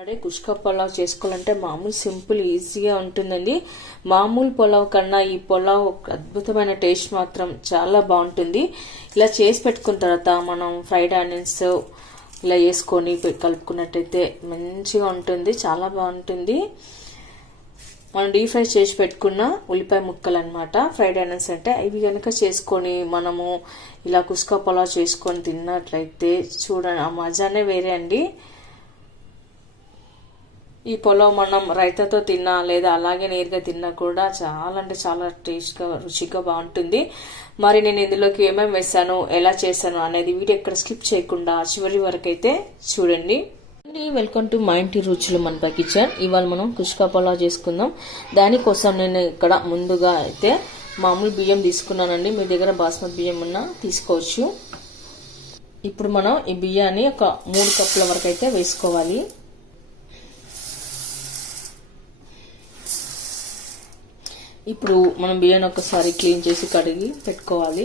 అడే కుష్కా పులావ్ చేసుకోవాలంటే మామూలు సింపుల్ ఈజీగా ఉంటుందండి. మామూలు పులావ్ కన్నా ఈ పులావ్ ఒక అద్భుతమైన టేస్ట్ మాత్రం చాలా బాగుంటుంది. ఇలా చేసి పెట్టుకున్న తర్వాత మనం ఫ్రైడ్ ఆనియన్స్ ఇలా వేసుకొని కలుపుకున్నట్టయితే మంచిగా ఉంటుంది, చాలా బాగుంటుంది. మనం డీప్ ఫ్రై చేసి పెట్టుకున్న ఉల్లిపాయ ముక్కలు అనమాట ఫ్రైడ్ ఆనియన్స్ అంటే. ఇవి కనుక చేసుకొని మనము ఇలా కుష్కా పులావ్ చేసుకొని తిన్నట్లయితే చూడండి ఆ మజానే వేరే అండి. ఈ పులావ్ మనం రైతాతో తిన్నా లేదా అలాగే నేరుగా తిన్నా కూడా చాలా అంటే చాలా టేస్ట్గా రుచిగా బాగుంటుంది. మరి నేను ఇందులోకి ఏమేమి వేసాను, ఎలా చేశాను అనేది వీడియో ఎక్కడ స్కిప్ చేయకుండా చివరి వరకు అయితే చూడండి. వెల్కమ్ టు మా ఇంటి రుచులు మన కిచెన్. ఇవాళ మనం కుష్కా పులావ్ చేసుకుందాం. దానికోసం నేను ఇక్కడ ముందుగా అయితే మామూలు బియ్యం తీసుకున్నానండి. మీ దగ్గర బాస్మతి బియ్యం ఉన్నా తీసుకోవచ్చు. ఇప్పుడు మనం ఈ బియ్యాన్ని ఒక 3 కప్పుల వరకు అయితే వేసుకోవాలి. ఇప్పుడు మనం బియ్యాన్ని ఒకసారి క్లీన్ చేసి కడిగి పెట్టుకోవాలి.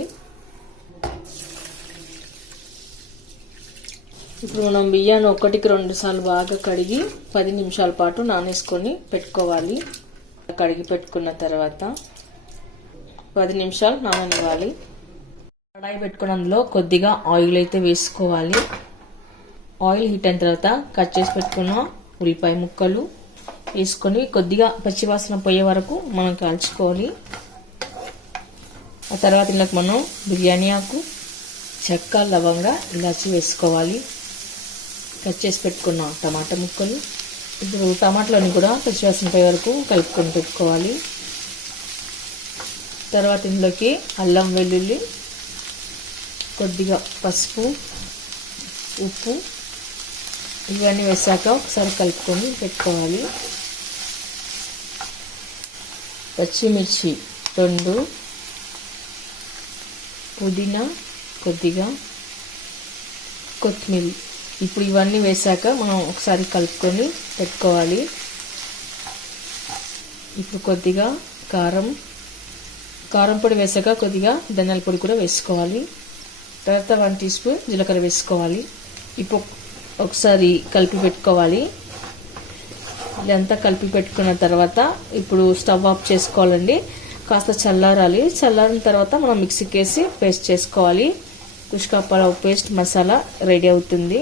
ఇప్పుడు మనం బియ్యాన్ని 1-2 సార్లు బాగా కడిగి 10 నిమిషాల పాటు నానేసుకొని పెట్టుకోవాలి. కడిగి పెట్టుకున్న తర్వాత 10 నిమిషాలు నాననివ్వాలి. కడాయి పెట్టుకుని అందులో కొద్దిగా ఆయిల్ అయితే వేసుకోవాలి. ఆయిల్ హీట్ అయిన తర్వాత కట్ చేసి పెట్టుకున్న ఉల్లిపాయ ముక్కలు వేసుకొని కొద్దిగా పచ్చివాసన పోయే వరకు మనం కాల్చుకోవాలి. ఆ తర్వాత ఇందులోకి మనం బిర్యానీ ఆకు, చెక్క, లవంగా, ఇలాచి వేసుకోవాలి. కట్ చేసి పెట్టుకున్న టమాటా ముక్కలు. ఇప్పుడు టమాటాలని కూడా పచ్చివాసన పోయే వరకు కలుపుకొని పెట్టుకోవాలి. తర్వాత ఇందులోకి అల్లం వెల్లుల్లి, కొద్దిగా పసుపు, ఉప్పు ఇవన్నీ వేసాక ఒకసారి కలుపుకొని పెట్టుకోవాలి. పచ్చిమిర్చి 2, పుదీనా కొద్దిగా, కొత్తిమీర. ఇప్పుడు ఇవన్నీ వేసాక మనం ఒకసారి కలుపుకొని పెట్టుకోవాలి. ఇప్పుడు కొద్దిగా కారం పొడి వేసాక కొద్దిగా ధనియాల పొడి కూడా వేసుకోవాలి. తర్వాత 1 టీ స్పూన్ జీలకర్ర వేసుకోవాలి. ఇప్పుడు ఒకసారి కలిపి పెట్టుకోవాలి. ఇదంతా కలిపి పెట్టుకున్న తర్వాత ఇప్పుడు స్టవ్ ఆఫ్ చేసుకోవాలండి. కాస్త చల్లారాలి. చల్లారిన తర్వాత మనం మిక్సీకి వేసి పేస్ట్ చేసుకోవాలి. కుష్కా పులావ్ పేస్ట్ మసాలా రెడీ అవుతుంది.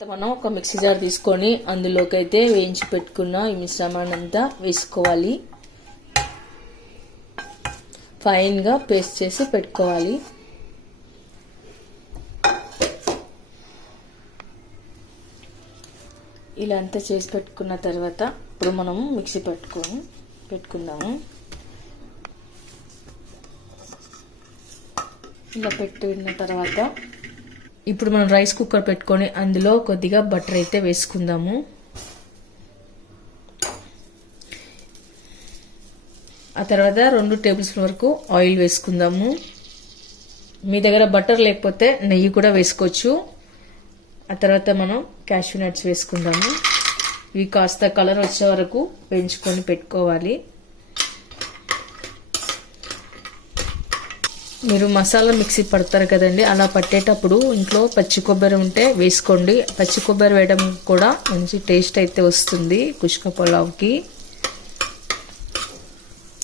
మనం ఒక మిక్సీ జార్ తీసుకొని అందులోకి అయితే వేయించి పెట్టుకున్న ఈ మిశ్రమాన్ని అంతా వేసుకోవాలి. ఫైన్గా పేస్ట్ చేసి పెట్టుకోవాలి. ఇలా అంతా చేసి పెట్టుకున్న తర్వాత ఇప్పుడు మనము మిక్సీ పెట్టుకుందాము. ఇలా పెట్టిన తర్వాత ఇప్పుడు మనం రైస్ కుక్కర్ పెట్టుకొని అందులో కొద్దిగా బటర్ అయితే వేసుకుందాము. ఆ తర్వాత 2 టేబుల్ స్పూన్ వరకు ఆయిల్ వేసుకుందాము. మీ దగ్గర బటర్ లేకపోతే నెయ్యి కూడా వేసుకోవచ్చు. ఆ తర్వాత మనం క్యాష్యూ నట్స్ వేసుకుందాము. ఇవి కాస్త కలర్ వచ్చే వరకు వేయించుకొని పెట్టుకోవాలి. మీరు మసాలా మిక్సీ పడతారు కదండి, అలా పట్టేటప్పుడు ఇంట్లో పచ్చి కొబ్బరి ఉంటే వేసుకోండి. పచ్చి కొబ్బరి వేయడం కూడా మంచి టేస్ట్ అయితే వస్తుంది కుష్కా పులావ్కి.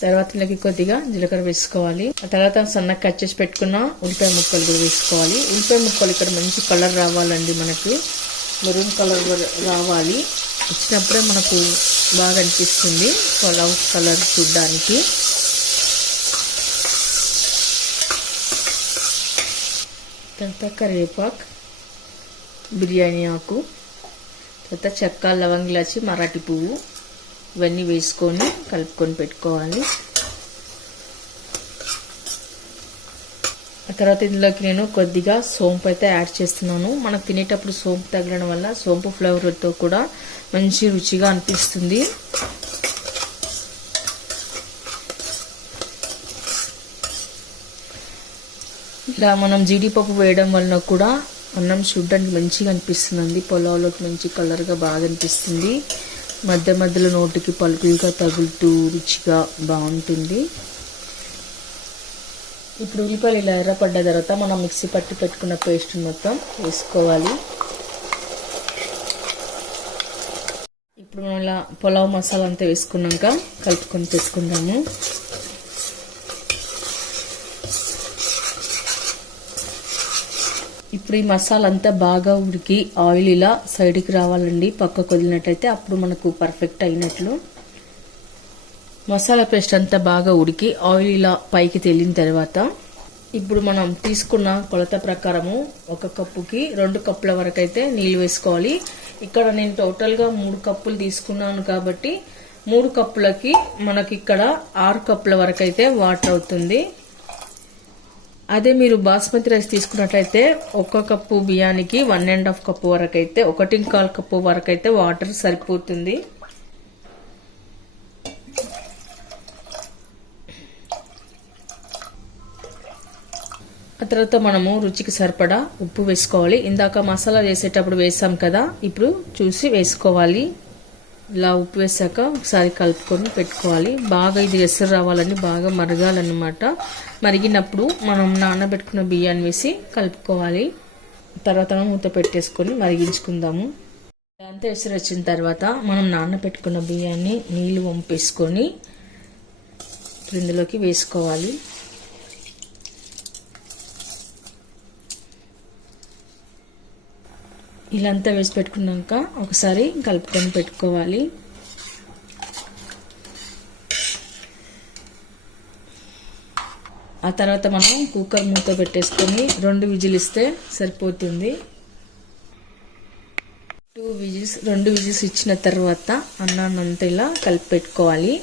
తర్వాత ఇందులోకి కొద్దిగా జీలకర్ర వేసుకోవాలి. ఆ తర్వాత సన్నగా కట్ చేసి పెట్టుకున్న ఉల్లిపాయ ముక్కలు కూడా వేసుకోవాలి. ఉల్లిపాయ ముక్కలు ఇక్కడ మంచి కలర్ రావాలండి, మనకి మెరూన్ కలర్ రావాలి. వచ్చినప్పుడే మనకు బాగా అనిపిస్తుంది పులావ్ కలర్ చూడడానికి. తర్వాత కరివేపాకు, బిర్యానీ ఆకు, తర్వాత చెక్క, లవంగ, ఇలాచి, మరాఠీ పువ్వు ఇవన్నీ వేసుకొని కలుపుకొని పెట్టుకోవాలి. ఆ తర్వాత ఇందులోకి నేను కొద్దిగా సోంపు అయితే యాడ్ చేస్తున్నాను. మనకు తినేటప్పుడు సోంపు తగలడం వల్ల సోంపు ఫ్లేవర్తో కూడా మంచి రుచిగా అనిపిస్తుంది. ఇలా మనం జీడిపప్పు వేయడం వలన కూడా అన్నం చూడడానికి మంచిగా అనిపిస్తుంది. పులావ్లోకి మంచి కలర్గా బాగా అనిపిస్తుంది. మధ్య మధ్యలో నోటికి పలుకులుగా తగులుతూ రుచిగా బాగుంటుంది. ఇప్పుడు ఉల్లిపాయలు ఇలా ఎర్రపడ్డ తర్వాత మనం మిక్సీ పట్టి పెట్టుకున్న పేస్ట్ మొత్తం వేసుకోవాలి. ఇప్పుడు మనం ఇలా పులావ్ మసాలా అంతా వేసుకున్నాక కలుపుకొని పెట్టుకుందాము. ఇప్పుడు ఈ మసాలా అంతా బాగా ఉడికి ఆయిల్ ఇలా సైడ్కి రావాలండి, పక్కకు వదిలినట్టయితే అప్పుడు మనకు పర్ఫెక్ట్ అయినట్లు. మసాలా పేస్ట్ అంతా బాగా ఉడికి ఆయిల్ ఇలా పైకి తేలిన తర్వాత ఇప్పుడు మనం తీసుకున్న కొలత ప్రకారము 1 కప్పుకి 2 కప్పుల వరకు అయితే నీళ్ళు వేసుకోవాలి. ఇక్కడ నేను టోటల్గా 3 కప్పులు తీసుకున్నాను కాబట్టి 3 కప్పులకి మనకి ఇక్కడ 6 కప్పుల వరకు అయితే వాటర్ అవుతుంది. అదే మీరు బాస్మతి రైస్ తీసుకున్నట్లయితే 1 కప్పు బియ్యానికి 1.5 కప్పు వరకు అయితే 1.25 కప్పు వరకు అయితే వాటర్ సరిపోతుంది. ఆ తర్వాత మనము రుచికి సరిపడా ఉప్పు వేసుకోవాలి. ఇందాక మసాలా వేసేటప్పుడు వేసాం కదా, ఇప్పుడు చూసి వేసుకోవాలి. ఇలా ఉప్పు వేసాక ఒకసారి కలుపుకొని పెట్టుకోవాలి. బాగా ఇది ఎసరు రావాలని బాగా మరగాలన్నమాట. మరిగినప్పుడు మనం నానబెట్టుకున్న బియ్యాన్ని వేసి కలుపుకోవాలి. తర్వాత మూత పెట్టేసుకొని మరిగించుకుందాము. అంతా ఎసరు వచ్చిన తర్వాత మనం నానబెట్టుకున్న బియ్యాన్ని నీళ్లు వంపేసుకొని ఇందులోకి వేసుకోవాలి. ఇలా అంతా వేసి పెట్టుకున్నాక ఒకసారి కలుపుకొని పెట్టుకోవాలి. ఆ తర్వాత మనం కుక్కర్ మూత పెట్టేసుకొని 2 విజిల్ ఇస్తే సరిపోతుంది. 2 విజిల్స్ ఇచ్చిన తర్వాత అన్నాన్నంతా ఇలా కలిపి పెట్టుకోవాలి.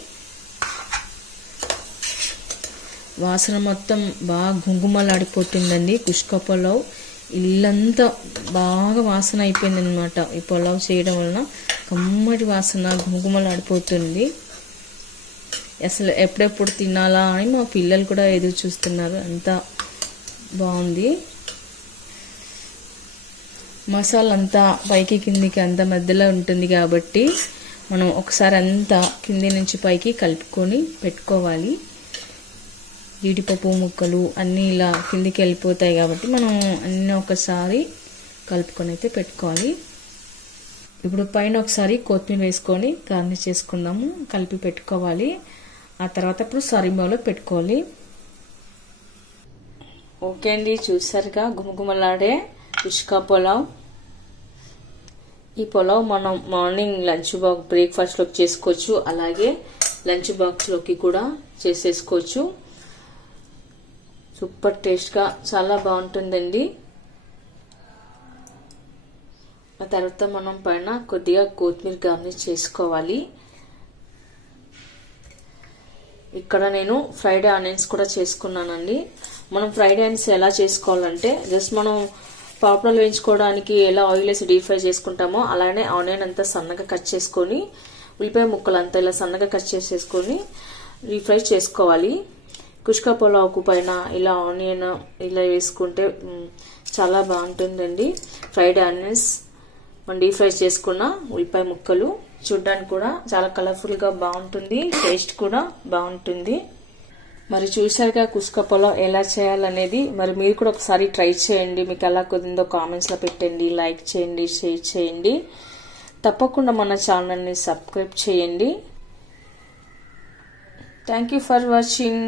వాసన మొత్తం బాగా గుంగుమలాడిపోతుందండి. కుష్కా పులావ్ ఇల్లంతా బాగా వాసన అయిపోయింది అనమాట. ఈ పులావ్ చేయడం వలన కమ్మటి వాసన గుమగుమలాడిపోతుంది. అసలు ఎప్పుడెప్పుడు తినాలా అని మా పిల్లలు కూడా ఎదురు చూస్తున్నారు. అంత బాగుంది. మసాలా అంతా పైకి కిందికి అంత మధ్యలో ఉంటుంది కాబట్టి మనం ఒకసారి అంతా కింది నుంచి పైకి కలుపుకొని పెట్టుకోవాలి. జీడిపప్పు ముక్కలు అన్నీ ఇలా కిందికి వెళ్ళిపోతాయి కాబట్టి మనం అన్నీ ఒకసారి కలుపుకొని అయితే పెట్టుకోవాలి. ఇప్పుడు పైన ఒకసారి కొత్తిమీర వేసుకొని గార్నిష్ చేసుకుందాము. కలిపి పెట్టుకోవాలి. ఆ తర్వాత ఇప్పుడు సర్వింగ్ బౌల్లో పెట్టుకోవాలి. ఓకే అండి, చూసారుగా గుమగుమలాడే కుష్కా పులావ్. ఈ పులావ్ మనం మార్నింగ్ లంచ్ బాక్స్ బ్రేక్ఫాస్ట్లోకి చేసుకోవచ్చు, అలాగే లంచ్ బాక్స్లోకి కూడా చేసేసుకోవచ్చు. సూపర్ టేస్ట్గా చాలా బాగుంటుందండి. ఆ తర్వాత మనం పైన కొద్దిగా కొత్తిమీర గార్నిష్ చేసుకోవాలి. ఇక్కడ నేను ఫ్రైడ్ ఆనియన్స్ కూడా చేసుకున్నానండి. మనం ఫ్రైడ్ ఆనియన్స్ ఎలా చేసుకోవాలంటే జస్ట్ మనం పాపడాలు వేయించుకోవడానికి ఎలా ఆయిల్ వేసి డీప్ ఫ్రై చేసుకుంటామో అలానే ఆనియన్ అంతా సన్నగా కట్ చేసుకొని ఉల్లిపాయ ముక్కలు అంతా ఇలా సన్నగా కట్ చేసేసుకొని డీప్ ఫ్రై చేసుకోవాలి. కుష్కా పులావ్కు పైన ఇలా ఆనియన్ ఇలా వేసుకుంటే చాలా బాగుంటుందండి. ఫ్రైడ్ ఆనియన్స్ మనం డీప్ ఫ్రై చేసుకున్న ఉల్లిపాయ ముక్కలు చూడడానికి కూడా చాలా కలర్ఫుల్గా బాగుంటుంది, టేస్ట్ కూడా బాగుంటుంది. మరి చూసారుగా కుష్కా పులావ్ ఎలా చేయాలనేది. మరి మీరు కూడా ఒకసారి ట్రై చేయండి. మీకు ఎలా కుదిరిందో కామెంట్స్లో పెట్టండి, లైక్ చేయండి, షేర్ చేయండి. తప్పకుండా మన ఛానల్ని సబ్స్క్రైబ్ చేయండి. Thank you for watching.